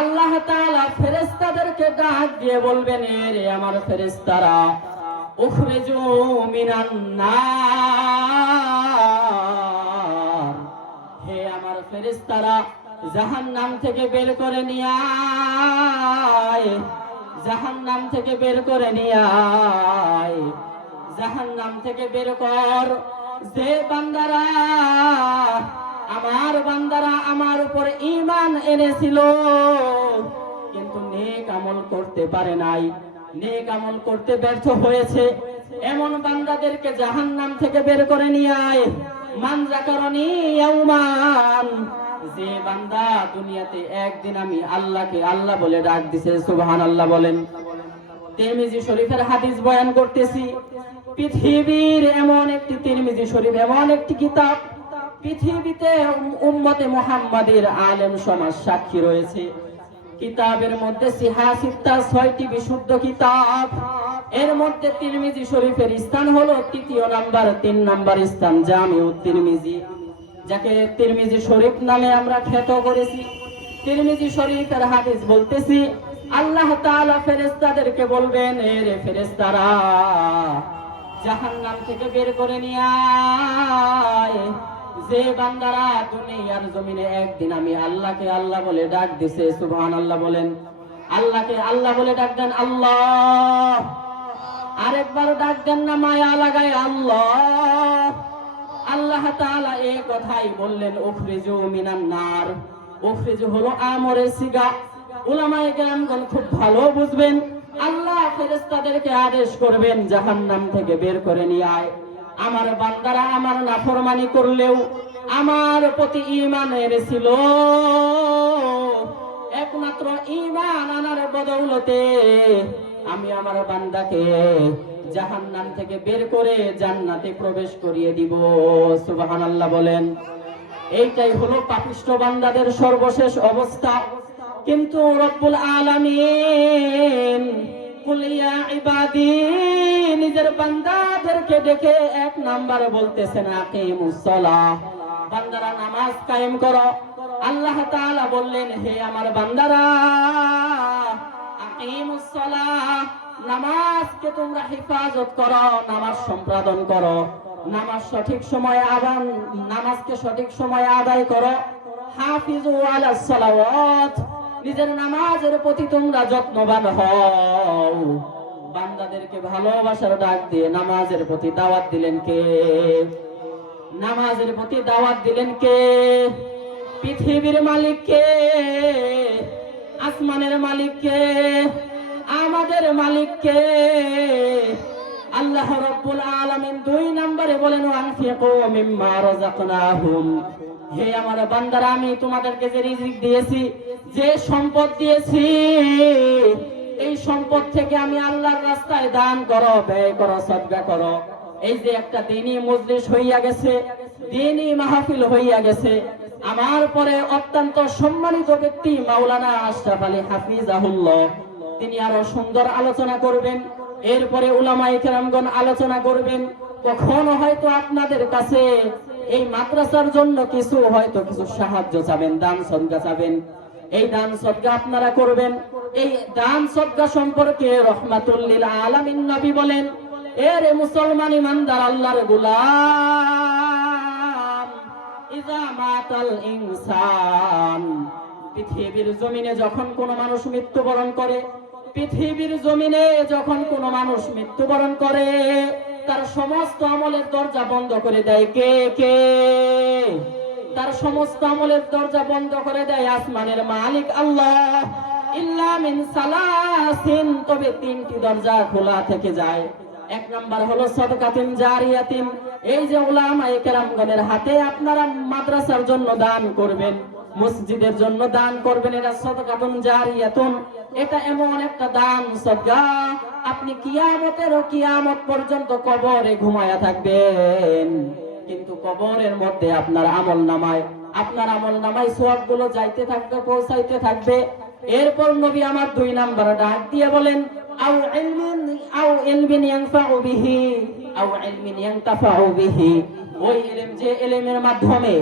আল্লাহ তাআলা ফেরেশতাদেরকে ডাক দিয়ে বলবেন, রে আমার ফেরেশতারা, উখরিজু মিনান নার, হে আমার ফেরেশতারা, জাহান্নাম থেকে বের করে নিয়ে আয়, জাহান্নাম থেকে বের করে নিয়ে আয়, জাহান্নাম থেকে বের কর। যে বান্দারা আমার উপর ঈমান এনেছিল কিন্তু নেক আমল করতে পারে নাই, নেক আমল করতে ব্যর্থ হয়েছে, এমন বান্দাদেরকে জাহান্নাম থেকে বের করে নিয়ে আয়। মান যাকারানি ইয়াউমান, যে বান্দা দুনিয়াতে একদিন আমি আল্লাহকে আল্লাহ বলে ডাক দিছে, সুবহানাল্লাহ বলেন। তিরমিজি শরীফের হাদিস বয়ান করতেছি। পৃথিবীর এমন একটি তিরমিজি শরীফ, এমন একটি কিতাব, পৃথিবীতে উম্মতে মুহাম্মাদের আলেম সমাজ সাক্ষী রয়েছে। কিতাবের মধ্যে সিহা সিত্তা, 6টি বিশুদ্ধ কিতাব, এর মধ্যে তিরমিজি শরীফের স্থান হলো 3য় নাম্বার, 3 নাম্বার স্থান জামিউত তিরমিজি, যাকে তিরমিজি শরীফ নামে আমরা খ্যাত করেছি। তিরমিজি শরীফের হাদিস বলতেছি, আল্লাহ তাআলা ফেরেশতাদেরকে বলবেন, রে ফেরেশতারা, জাহান্নাম থেকে বের করে নিয়ে আয়। যে বান্দারা দুনিয়ার জমিনে একদিন আমি আল্লাহকে আল্লাহ বলে ডাক দিছে, সুবহানাল্লাহ বলেন। আল্লাহকে আল্লাহ বলে ডাক দেন, আল্লাহ। আরেকবার ডাক দেন না মায়া লাগায়, আল্লাহ। আল্লাহ তাআলা এই কথাই বললেন, উখরিজু মিনান নার। উখরিজু হলো আমরের সিগা। উলামায়ে কেরামগণ খুব ভালো বুঝবেন। আল্লাহ ফেরেশতাদেরকে আদেশ করবেন, জাহান্নাম থেকে বের করে নিয়ে আয়। আমার বান্দারা আমার নাফরমানি করলেও আমার প্রতি ঈমান এনেছিল, একমাত্র ঈমান আনার বদৌলতে আমি আমার বান্দাকে জাহান্নাম থেকে বের করে জান্নাতে প্রবেশ করিয়ে দিব, সুবহানাল্লাহ বলেন। এইটাই হলো পাপিষ্ঠ বান্দাদের সর্বশেষ অবস্থা। কিন্তু রব্বুল আলামিন কুল ইয়া ইবাদি, নিজের বান্দাদেরকে ডেকে 1 নম্বরে বলতেছেন, আকিমুস সালাহ, বান্দারা নামাজ কায়েম করো। আল্লাহ তাআলা বললেন, হে আমার বান্দারা, আকিমুস সালাহ, নামাজকে তোমরা হেফাজত করো, নামাজ সম্পাদন করো, নামাজ সঠিক সময়ে নামাজকে সঠিক সময়ে আদায় করো। হাফিজু আলাস সালাওয়াত, নিজের নামাজের প্রতি তোমরা যত্নবান হও। বান্দাদেরকে ভালোবাসার ডাক দিয়ে নামাজের প্রতি দাওয়াত দিলেন কে? নামাজের প্রতি দাওয়াত দিলেন কে? পৃথিবীর মালিক কে? আসমানের মালিক কে? আমাদের মালিক কে? আল্লাহ রাব্বুল আলামিন 2 নম্বরে বলেন, আনফিকু মিম্মা রাযাকনাহুম, হে আমার বান্দারা, আমি তোমাদেরকে যে রিজিক দিয়েছি, যে সম্পদ দিয়েছি, এই সম্পদ থেকে আমি আল্লাহর রাস্তায় দান করো, ব্যয় করো, সদকা করো। এই যে একটা দ্বীনি মজলিস হইয়া গেছে, দ্বীনি মাহফিল হইয়া গেছে, আমার পরে অত্যন্ত সম্মানিত ব্যক্তি মাওলানা আশরাফ আলী হাফিজাহুল্লাহ, তিনি আরো সুন্দর আলোচনা করবেন। এরপরে উলামায়ে কেরামগণ আলোচনা করবেন। কখনো হয়তো আপনাদের কাছে এই মাদ্রাসার জন্য কিছু সাহায্য চাবেন, দান সদকা চাবেন। এই দান সদকা আপনারা করবেন। এই দান সদকা সম্পর্কে রহমাতুল লিল আলামিন নবী বলেন, এরে মুসলমান ইমানদার আল্লাহর গোলাম, ইজা মাতাল ইনসান, পৃথিবীর জমিনে যখন কোন মানুষ মৃত্যুবরণ করে, পৃথিবীর জমিনে যখন কোন মানুষ মৃত্যুবরণ করে, তার সমস্ত আমলের দরজা বন্ধ করে দেয় কে? কে? তার সমস্ত আমলের দরজা বন্ধ করে দেয় আসমানের মালিক আল্লাহ। ইল্লা মিন সালাসিন, তবে 3টি দরজা খোলা থেকে যায়। 1 নাম্বার হলো সাদকাতুন জারিয়াতিন। এই যে উলামায়ে কেরামগণের হাতে আপনারা মাদ্রাসার জন্য দান করবেন, মসজিদের জন্য দান করবেন, এটা সাদকাতুন জারিয়াতুন। এটা এমন একটা দান সদকা, আপনি কিয়ামত পর্যন্ত কবরে ঘুমায়া থাকবেন, কিন্তু কবরের মধ্যে আপনার আমলনামায় সওয়াবগুলো যাইতে থাকবে, পৌঁছাইতে থাকবে। এরপর নবী আমার 2 নাম্বার ডাক দিয়ে বলেন, আও ইলমিন ইয়ানফাউ বিহি, ওই ইলম যে ইলমের মাধ্যমে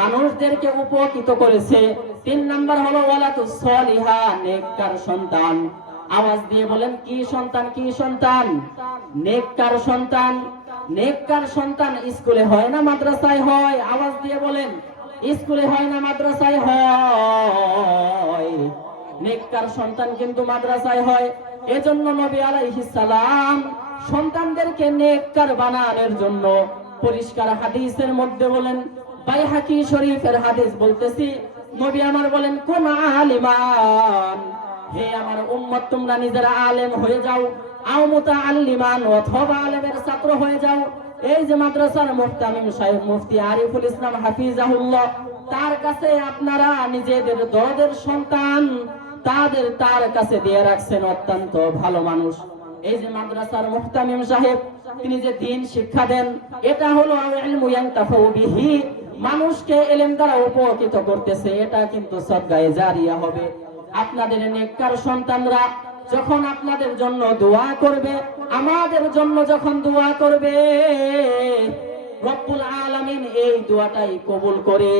মানুষদেরকে উপকৃত করেছে। 3 নাম্বার হলো ওয়ালাতুস সলিহা, নেককার সন্তান। আওয়াজ দিয়ে বলেন কি সন্তান? কি সন্তান? নেককার সন্তান। নেককার সন্তান স্কুলে হয় না মাদ্রাসায় হয়? আওয়াজ দিয়ে বলেন, স্কুলে হয় না মাদ্রাসায় হয়? নেককার সন্তান কিন্তু মাদ্রাসায় হয়। এজন্য নবী আলাইহিস সালাম সন্তানদেরকে নেককার বানানোর জন্য পরিষ্কার হাদিসের মধ্যে বলেন, বাইহাকি শরীফের হাদিস বলতেছি, নবী আমার বলেন, কোন আলিমান, হে আমার উম্মত তোমরা নিজেরা আলেম হয়ে যাও, আও মুতাআল্লিমান, অথবা আলেমের ছাত্র হয়ে যাও। এই যে মাদ্রাসার মুফতামিম সাহেব মুফতি আরিফুল ইসলাম হাফিজাহুল্লাহ, তার কাছে আপনারা নিজেদের দরদের সন্তান তার কাছে দিয়ে রাখছেন, অত্যন্ত ভালো মানুষ। এই যে মাদ্রাসার মুফতামিম সাহেব, তিনি যে দ্বীন শিক্ষা দেন, এটা হলো ইলমু ইয়ানতাফাউ বিহি, মানুষকে ইলম দ্বারা উপকৃত করতেছে, এটা কিন্তু সদকায়ে জারিয়া হবে। আপনাদের নেককার সন্তানরা যখন আপনাদের জন্য দোয়া করবে, আমাদের জন্য যখন দোয়া করবে, রব্বুল আলামিন এই দোয়াটাই কবুল করে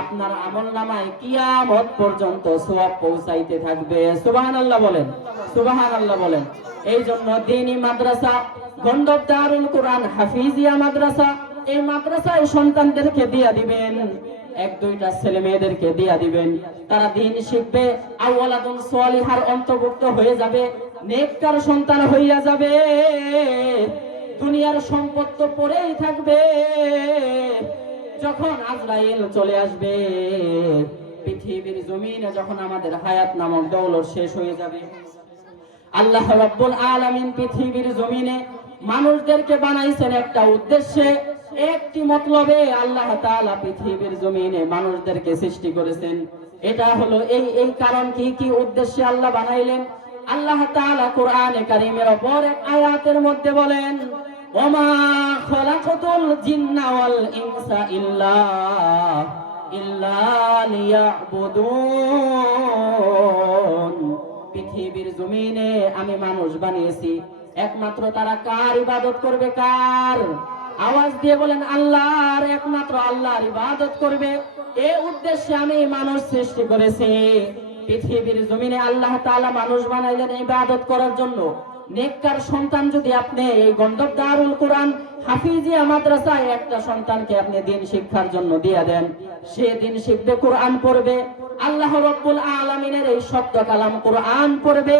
আপনার আমলনামায় কিয়ামত পর্যন্ত সওয়াব পৌঁছাইতে থাকবে। সুবহানাল্লাহ বলেন, সুবহানাল্লাহ বলেন। এই জন্য দ্বীনি মাদ্রাসা, গন্ধব দারুল কুরআন হাফিজিয়া মাদ্রাসা, এই মাদ্রাসায় সন্তানদেরকে দিয়া দিবেন, 1-2টা ছেলে মেয়েদেরকে দিয়া দিবেন, তারা দ্বীন শিখবে, আওয়ালাদুন সলিহার অন্তর্ভুক্ত হয়ে যাবে, নেককার সন্তান হইয়া যাবে, দুনিয়ার সম্পদ তো পড়েই থাকবে। যখন আজরাইল চলে আসবে, পৃথিবীর জমিনে যখন আমাদের হায়াত নামক দৌলত শেষ হয়ে যাবে, আল্লাহ রাব্বুল আলামিন পৃথিবীর জমিনে মানুষদেরকে বানাইছেন একটা উদ্দেশ্যে, একটি মতলবে আল্লাহ তাআলা পৃথিবীর জমিনে মানুষদেরকে সৃষ্টি করেছেন। এটা হলো এই কারণ কি উদ্দেশ্যে আল্লাহ বানাইলেন। আল্লাহ তাআলা কোরআনে কারীমের অপর এক আয়াতের মধ্যে বলেন, ওমা খলাকতুল জিন্না ওয়াল ইনসা ইল্লা লিয়াবুদুন, পৃথিবীর জমিনে আমি মানুষ বানিয়েছি একমাত্র তারা কার ইবাদত করবে? কার? আওয়াজ দিয়ে বলেন, আল্লাহর, একমাত্র আল্লাহর ইবাদত করবে। এই উদ্দেশ্যে আমি মানুষ সৃষ্টি করেছি। পৃথিবীর জমিনে আল্লাহ তাআলা মানুষ বানাইলেন ইবাদত করার জন্য। নেককার সন্তান যদি আপনি এই গন্ধব দারুল কুরআন হাফিজিয়া মাদ্রাসায় একটা সন্তানকে আপনি দ্বীন শিক্ষার জন্য দিয়ে দেন, সে দ্বীন শিখবে, কোরআন পড়বে, আল্লাহ রাব্বুল আলামিনের এই শব্দ কালাম কোরআন পড়বে।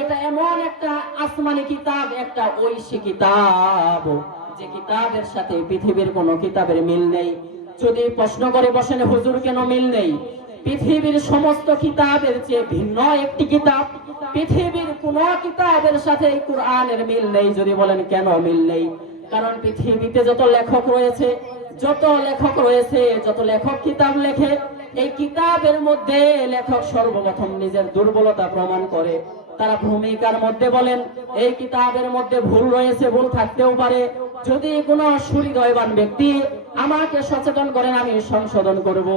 এটা এমন একটা আসমানি কিতাব, একটা ঐশী কিতাব, যে কিতাবের সাথে পৃথিবীর কোনো কিতাবের মিল নেই। যদি প্রশ্ন করে বসেন, হুজুর কেন মিল নেই? পৃথিবীর সমস্ত কিতাবের চেয়ে ভিন্ন একটি কিতাব, পৃথিবীর কোন কিতাবের সাথে এই কোরআনের মিল নেই। যদি বলেন কেন মিল নেই? কারণ পৃথিবীতে যত লেখক রয়েছে, যত লেখক কিতাব লেখে, এই কিতাবের মধ্যে লেখক সর্বপ্রথম নিজের দুর্বলতা প্রমাণ করে। তারা ভূমিকার মধ্যে বলেন, এই কিতাবের মধ্যে ভুল রয়েছে, ভুল থাকতেও পারে, যদি কোনো সুহৃদয়বান ব্যক্তি আমাকে সচেতন করেন আমি সংশোধন করব।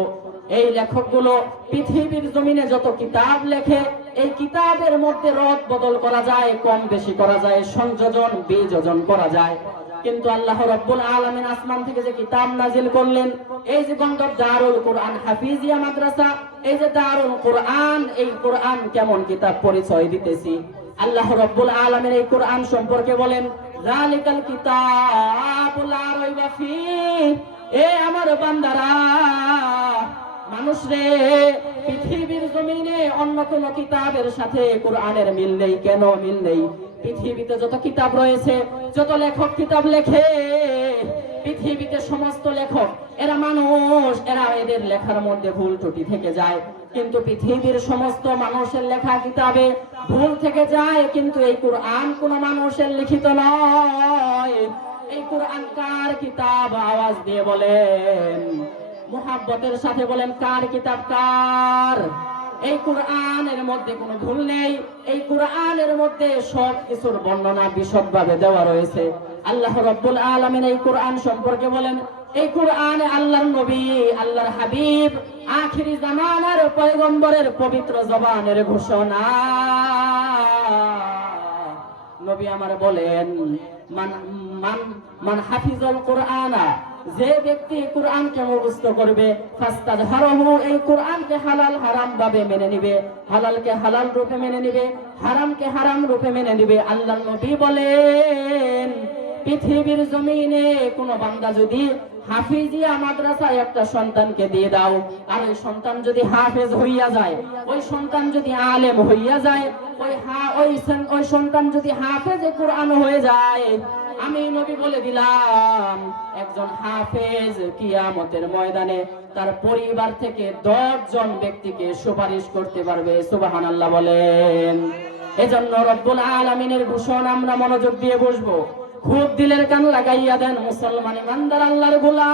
এই লেখকগুলো পৃথিবীর জমিনে যত কিতাব লেখে, এই কিতাবের মধ্যে রদ বদল করা যায়, কম বেশি করা যায়, সংযোজন বিযোজন করা যায়। কিন্তু আল্লাহ রাব্বুল আলামিন আসমান থেকে যে কিতাব নাজিল করলেন, এই যে গন্ধব দারুল কুরআন হাফিজিয়া মাদ্রাসা, এই যে দারুল কুরআন, এই কুরআন কেমন কিতাব পরিচয় দিতেছি। আল্লাহ রাব্বুল আলামিন এই কুরআন সম্পর্কে বলেন, যালিকাল কিতাবু লা রাইবা ফীহি, এ আমার বান্দারা, মানুষ রে, পৃথিবীর জমিনে অন্য কোন কিতাবের সাথে কোরআনের মিল নেই। কেন মিল নেই? পৃথিবীতে যত কিতাব রয়েছে, যত লেখক কিতাব লেখে, পৃথিবীতে সমস্ত লেখক এরা মানুষ, এদের লেখার মধ্যে ভুল ত্রুটি থেকে যায়। কিন্তু পৃথিবীর সমস্ত মানুষের লেখা কিতাবে ভুল থেকে যায়, কিন্তু এই কোরআন কোন মানুষের লিখিত নয়। এই কোরআন কার কিতাব? আওয়াজ দিয়ে বলেন, মুহাব্বতের সাথে বলেন, কার কিতাব? কার? এই কোরআনের মধ্যে কোনো ভুল নেই। এই কোরআনের মধ্যে সব কিছুর বর্ণনা বিশদভাবে দেওয়া রয়েছে। আল্লাহ রাব্বুল আলামিন এই কোরআন সম্পর্কে বলেন, এই কোরআনে আল্লাহর নবী, আল্লাহর হাবিব, আখিরি জামানার পয়গম্বরের পবিত্র জবানের ঘোষণা। নবী আমার বলেন, মান মান মান হাফিজাল কুরআনা, যে ব্যক্তি কুরআনকে মুখস্থ করবে, ফাস্তাযহারাহু, এই কুরআনকে হালাল হারাম ভাবে মেনে নিবে, হালালকে হালাল রূপে মেনে নিবে, হারামকে হারাম রূপে মেনে নিবে, আল্লাহর নবী বলেন, পৃথিবীর জমিনে কোন বান্দা যদি হাফিজিয়া মাদ্রাসায় একটা সন্তানকে দিয়ে দাও, আর ওই সন্তান যদি হাফেজ হইয়া যায়, ওই সন্তান যদি আলেম হইয়া যায়, ওই সন্তান যদি হাফেজে কুরআন হয়ে যায়, আমি নবী বলে দিলাম, একজন হাফেজ কিয়ামতের ময়দানে তার পরিবার থেকে 10 জন ব্যক্তিকে সুপারিশ করতে পারবে। সুবহানাল্লাহ বলেন। এজন্য রব্বুল আলামিনের ঘোষণা আমরা মনোযোগ দিয়ে বুঝবো, খুব দিলের কান লাগাইয়া দেন। মুসলমান ইমানদার আল্লাহর গোলাম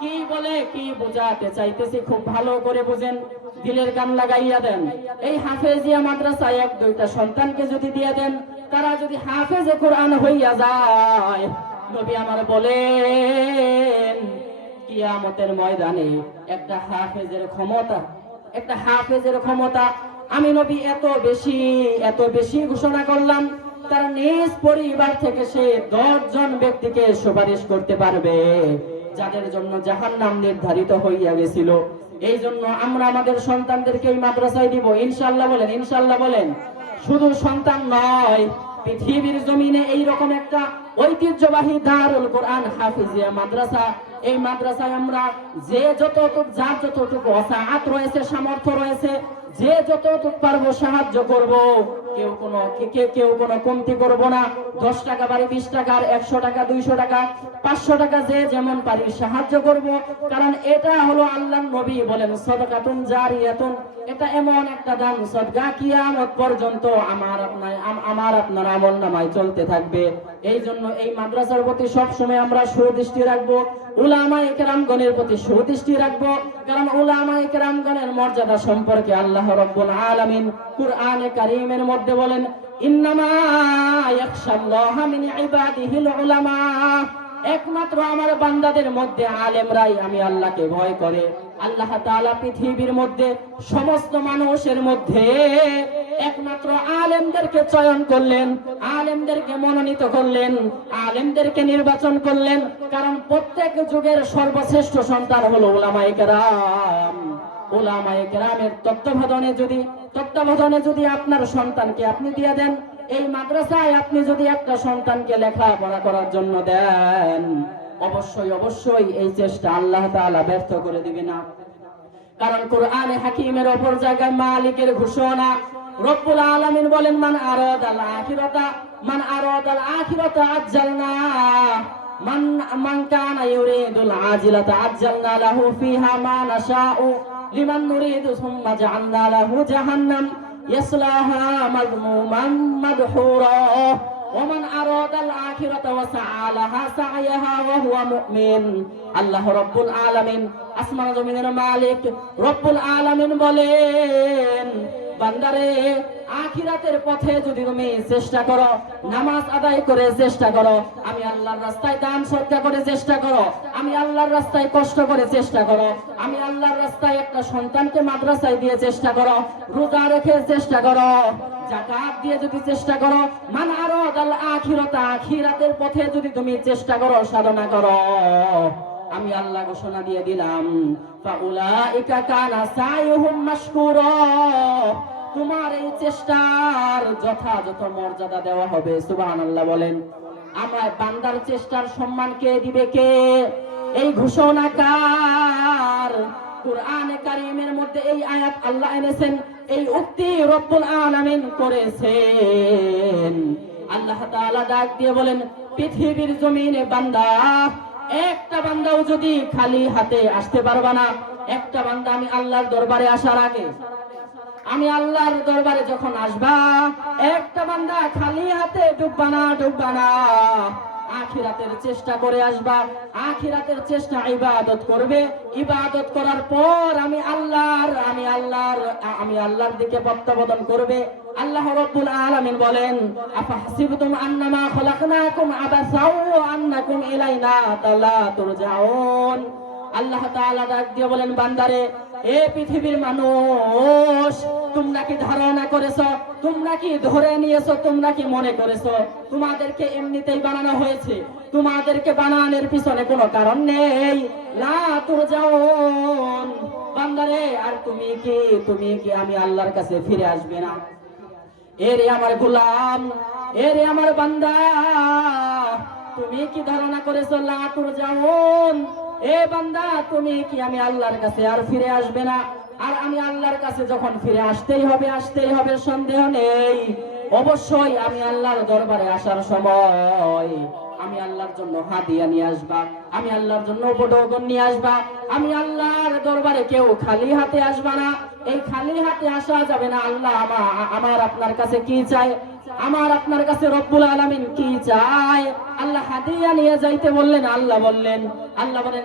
কি বলে, কি বোঝাতে চাইতেছি খুব ভালো করে বুঝেন, দিলের কান লাগাইয়া দেন। এই হাফেজিয়া মাদ্রাসায় 1-2টা সন্তানকে যদি দিয়ে দেন, তারা যদি হাফেজে কোরআন হইয়া যায়, নবী আমার বলেন, কিয়ামতের ময়দানে একটা হাফেজের ক্ষমতা আমি নবী এত বেশি ঘোষণা করলাম, তার নিজ পরিবার থেকে সে 10 জন ব্যক্তিকে সুপারিশ করতে পারবে, যাদের জন্য জাহান্নাম নির্ধারিত হইয়া গেছিল। এই জন্য আমরা আমাদের সন্তানদেরকে এই মাদ্রাসায় দিব, ইনশাআল্লাহ বলেন, ইনশাআল্লাহ বলেন। শুধু সন্তান নয়, পৃথিবীর জমিনে এইরকম একটা ঐতিহ্যবাহী দারুল কোরআন হাফিজিয়া মাদ্রাসা, এই মাদ্রাসায় আমরা যার যতটুকু ওসাআত রয়েছে, সামর্থ্য রয়েছে, যে যতটুকু পারবো সাহায্য করব। কেউ কোনো কমতি করব না। 10 টাকা বাড়ি 20 টাকা, 100 টাকা, 200 টাকা, 500 টাকা, যে যেমন পারি সাহায্য করব। কারণ এটা হলো আল্লাহর নবী বলেন, সাদাকাতুন জারিয়াতুন, এটা এমন একটা দান, সদকা কিয়ামত পর্যন্ত আমার আপনার আমলনামায় চলতে থাকবে। এই জন্য এই মাদ্রাসার প্রতি সব সময় আমরা সুদৃষ্টি রাখবো, উলামায়ে কেরামগণের প্রতি সুদৃষ্টি রাখবো। কারণ উলামায়ে কেরামগণের মর্যাদা সম্পর্কে আল্লাহ রাব্বুল আলামিন কুরআনে কারীমের মধ্যে বলেন, ইন্নামা ইয়াখশাল্লাহা মিন ইবাদিহিল উলামা, একমাত্র আমার বান্দাদের মধ্যে আলেমরাই আমি আল্লাহকে ভয় করে। আল্লাহ তাআলা পৃথিবীর মধ্যে সমস্ত মানুষের মধ্যে একমাত্র আলেমদেরকে চয়ন করলেন, আলেমদেরকে মনোনীত করলেন, আলেমদেরকে নির্বাচন করলেন। কারণ প্রত্যেক যুগের সর্বশ্রেষ্ঠ সন্তান হলো উলামায়ে কেরাম। উলামায়ে কেরামের তত্ত্বাবধানে যদি আপনার সন্তানকে আপনি দিয়ে দেন, এই মাদ্রাসায় আপনি যদি একটা সন্তানকে লেখাপড়া করার জন্য দেন, অবশ্যই এই চেষ্টা আল্লাহ তাআলা ব্যর্থ করে দিবে না। কারণ কোরআনে হাকিমের অপর জায়গায় মালিকের ঘোষণা, রব্বুল আলামিন বলেন, মান আরাদাল আখিরাতা আজ্জালনা মান কানা ইউরিদুল আজিলাতা আজ্জালনা লাহু ফিহা মা নাশাউ লিমান নুরিদু সুম্মা জাআলনা লাহু জাহান্নাম ইয়াসলাহা মাযমুমান মাদহুরা ওয়া মান আরাদাল আখিরাতা ওয়া সাআ লাহা সা'য়াহা ওয়া হুয়া মুমিন। আল্লাহ রাব্বুল আলামিন, আসমান জমিনের মালিক রব্বুল আলামিন বলেন, বান্দারে, আখিরাতের পথে যদি তুমি চেষ্টা করো, নামাজ আদায় করে চেষ্টা করো, আমি আল্লাহর রাস্তায় দান সদকা করে চেষ্টা করো, আমি আল্লাহর রাস্তায় কষ্ট করে চেষ্টা করো, আমি আল্লাহর রাস্তায় একটা সন্তানকে মাদ্রাসায় দিয়ে চেষ্টা করো, রোজা রেখে চেষ্টা করো, যাকাত দিয়ে যদি চেষ্টা করো, মান আরাদাল আখিরাতা, আখিরাতের পথে যদি তুমি চেষ্টা করো, সাধনা করো, আমি আল্লাহ ঘোষণা দিয়ে দিলাম, ফাউলাইকা কানা সাইয়ুহুম মাশকুরা, তোমার এই চেষ্টার যথাযথ মর্যাদা দেওয়া হবে। সুবহানাল্লাহ বলেন। আমার বান্দার চেষ্টার সম্মান কে দিবে? কে? এই ঘোষণাকার কুরআনে কারীমের মধ্যে এই আয়াত আল্লাহ এনেছেন, এই উক্তি রব্বুল আলামিন করেছেন। আল্লাহ তাআলা ডাক দিয়ে বলেন, পৃথিবীর জমিনে বান্দা, একটা বান্দাও যদি খালি হাতে আসতে পারবা না। একটা বান্দা আমি আল্লাহর দরবারে আসার আগে, আমি আল্লাহর দরবারে যখন আসবা, একটা বান্দা খালি হাতে ডুববা না, আখিরাতের চেষ্টা করে আসবা। আখিরাতের চেষ্টা ইবাদত করবে, ইবাদত করার পর আমি আল্লাহর দিকে প্রত্যাবর্তন করবে। আল্লাহ রাব্বুল আলামিন বলেন, আফাহসিবতুম আন্নামা খলাকনাকুম আবাসাও ওয়া আন্নাকুম ইলাইনা লা তুরজাউন। আল্লাহ তাআলা ডাক দিয়ে বলেন, বান্দারে, এ পৃথিবীর মানুষ, তোমরা কি ধারণা করেছো, তোমরা কি ধরে নিয়েছো, তোমরা কি মনে করেছো তোমাদেরকে এমনিতেই বানানো হয়েছে? তোমাদেরকে বানানোর পিছনে কোনো কারণ নেই। লা তুরজাউন, বান্দারে, আর তুমি কি আমি আল্লাহর কাছে ফিরে আসবে না? এরে আমার গোলাম, এরে আমার বান্দা, তুমি কি ধারণা করেছো লা তুরজাউন? এ বান্দা, তুমি কি আমি আল্লাহর কাছে আর ফিরে আসবে না? আর আমি আল্লাহর কাছে যখন ফিরে আসতেই হবে, সন্দেহ নেই। অবশ্যই আমি আল্লাহর দরবারে আসার সময় আমি আল্লাহর জন্য হাদিয়া নিয়ে আসবা, আমি আল্লাহর জন্য উপঢৌকন নিয়ে আসবা। আমি আল্লাহর দরবারে কেউ খালি হাতে আসবা না। এই খালি হাতে আসা যাবে না। আল্লাহ আমার আপনার কাছে কি চায়? আমার আপনার কাছে রব্বুল আলামিন কি চায়? আল্লাহ হাদিয়া নিয়ে যাইতে বললেন। আল্লাহ বলেন